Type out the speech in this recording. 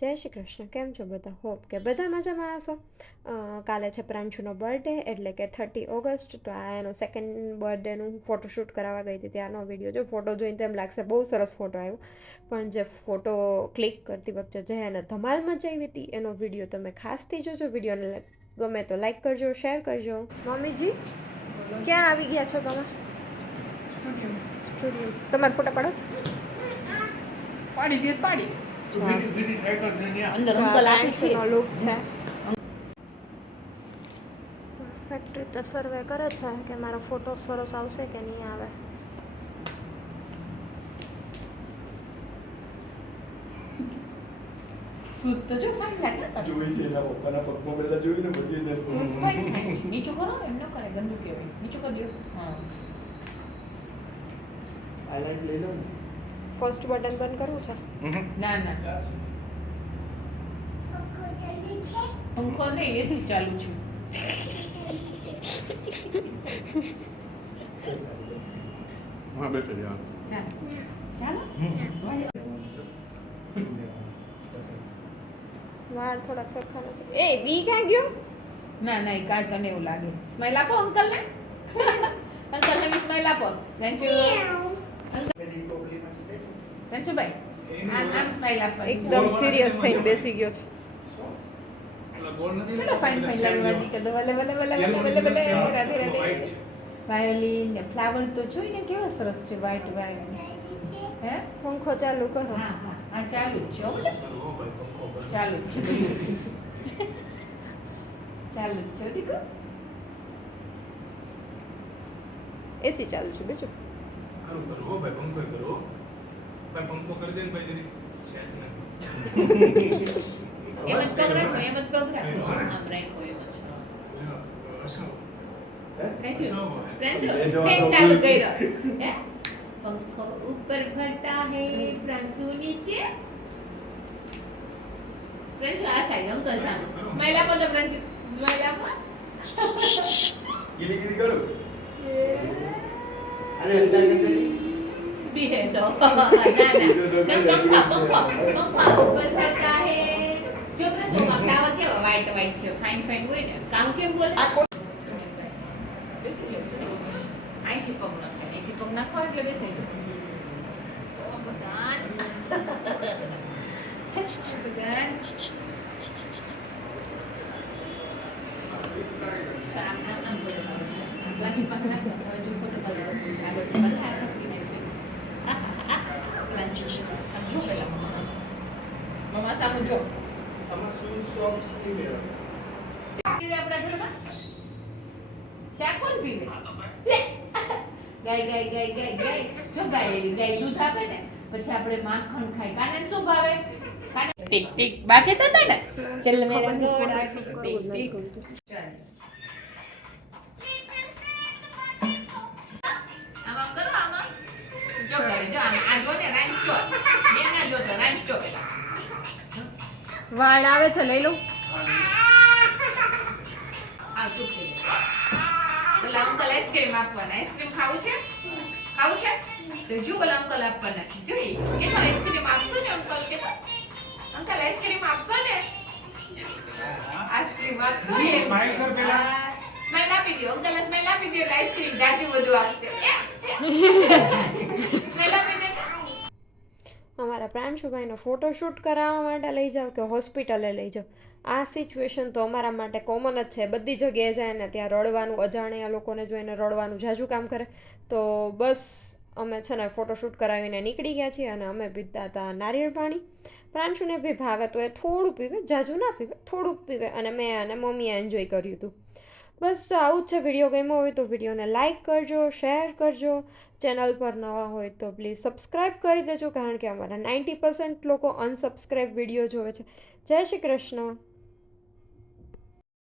જય શ્રી કૃષ્ણ. કેમ છો બધા? હોપ કે બધા મજામાં હશો. કાલે છે પ્રાંશુનો બર્થડે, એટલે કે 30 ઓગસ્ટ. તો આ એનો સેકન્ડ બર્થડેનું ફોટોશૂટ કરાવવા ગઈ હતી. ત્યારનો વિડીયો જો. ફોટો જોઈને તો એમ લાગશે બહુ સરસ ફોટો આવ્યો, પણ જે ફોટો ક્લિક કરતી વખતે જે એને ધમાલ મચાવી હતી એનો વિડીયો તમે ખાસથી જોજો. વિડીયોને ગમે તો લાઈક કરજો, શેર કરજો. મમ્મીજી ક્યાં આવી ગયા છો તમે? સ્ટુડિયો. તમારે ફોટા પાડો છો? પાડી દે પાડી અંદર અંકલ આપી છે નો લુક છે. પરફેક્ટ રીતે સર્વે કરે છે કે મારો ફોટો સરસ આવશે કે નહીં આવે. સૂટ તો જો ફાઈન લાગે ને જોઈ છે એના પપ્પાના પગમાં પહેલા જોઈ ને પછી એને સૂટ ફાઈન થાય છે. નીચું કરો એમ ન કરે, ગંદુ કહેવાય. નીચું કરી દો. હા આ લાઈટ લઈ લો ને. ફર્સ્ટ બટન બંધ કરવું છે. ના ના પંખો ને એસી ચાલુ છે. હા બેઠો યાર. ચાલો વાળ થોડાક સરખા નથી. એ વી ક્યાં ગયો? ના ના એ કાંઈ તને એવું લાગે. સ્માઈલ આપો અંકલ ને. અંકલ ને સ્માઈલ આપો. રંશુભાઈ આમ સ્માઈલ આપો. એકદમ સિરિયસ થઈને બેસી ગયો છે. કેટલા ફાઇન ફાઇન લાગે વાદી કે વલે વલે વલે વલે વલે રાધે રાધે. વાયોલિન ને ફ્લાવર તો જોઈને કેવા સરસ છે. White violin. હે પંખો ચાલુ કરો. હા હા આ ચાલુ જ છે. હો બેટા ચાલુ જ છે. ચાલુ જ છે દીકરો. એસી ચાલુ છે બીજું. હારું કરો ભાઈ, પંખો કરો ભાઈ, પંખો કરી દે ને ભાઈ જરી. એમ જ પગ રાખો, એમ જ પગ રાખો. આમ રાખો એમ જ. પ્રેન્શુ ફેન ચાલુ કર્યો. હે पंखो ऊपर भरता है प्रांशु नीचे. प्रांशु आ साइड अंकल सामने स्माइल आपो तो प्रांशु स्माइल आपो. ગીલી ગીલી કરો. અરે અંદા ગંદા भी है तो ना ना पंखा ऊपर भरता है. जो प्रांशु માં ફ્લાવર કેવા વ્હાઈટ વ્હાઈટ છે, ફાઇન ફાઇન હોય ને. કામ કેમ બોલે? બેસી જાવ છો. અહીંથી પગ નાખો, અહીંથી પગ નાખો એટલે બેસાઈ જાવ. ઓ ભગવાન ભગવાન. આમ બોલે લાગી પગ નાખો. જો ફોટો પાડો આગળ ભલે આપી નાખી. પ્લાન જો પેલા મમ્મા સામુ જો. આમાં શું સોક્સ નહીં લેવા. આપણા ઘરમાં ચા કોણ પીવે? ગાય ગાય ગાય ગાય ગાય. જો ગાય એવી ગાય દૂધ આપે ને પછી આપણે માખણ ખાઈ. કાને શું ભાવે? કાને ટીક ટીક બાકી તો હતા ને. ચલ મેરા ઘોડા ટીક ટીક ટીક. આમાં કરો આમાં. જો કરે જો આ જો ને રાઈમ્સ જો. બે ના જો તો રાઈમ્સ જો પેલા. વાળ આવે છે, લઈ લઉં. આ ચૂપ થઈ જા. પેલા અંકલ આઈસ્ક્રીમ આપવાના. આઈસ્ક્રીમ ખાવું છે? ખાવું છે? તો જો પેલા અંકલ આપવાના છે. જોઈ કેટલો આઈસ્ક્રીમ આપશો ને અંકલ કે અંકલ આઈસ્ક્રીમ આપશો ને? આઈસ્ક્રીમ આપશો ને? સ્માઈલ કર પેલા. સ્માઈલ આપી દો. અંકલ સ્માઈલ આપી દો એટલે આઈસ્ક્રીમ જાજુ બધું આપશે. સ્માઈલ આપી દે. અમારા પ્રાંશુભાઈનો ફોટોશૂટ કરાવવા માટે લઈ જાઓ કે હોસ્પિટલે લઈ જાઓ, આ સિચ્યુએશન તો અમારા માટે કોમન જ છે. બધી જગ્યાએ જાય ને ત્યાં રડવાનું, અજાણ્યા લોકોને જોઈને રડવાનું ઝાઝું કામ કરે. તો બસ અમે છે ને ફોટોશૂટ કરાવીને નીકળી ગયા છીએ અને અમે પીતા હતા નારિયેળ પાણી. પ્રાંશુને બી ભાવે તો એ થોડું પીવે, ઝાઝું ના પીવે, થોડુંક પીવે. અને મેં અને મમ્મીએ એન્જોય કર્યું હતું. બસ તો આવું જ છે. વિડીયો ગમ્યો હોય તો વિડીયોને લાઇક કરજો, શેર કરજો. ચેનલ પર નવા હોય તો પ્લીઝ સબસ્ક્રાઈબ કરી દેજો, કારણ કે અમારા 90% લોકો અનસબસ્ક્રાઈબ વિડીયો જોવે છે. જય શ્રી કૃષ્ણ.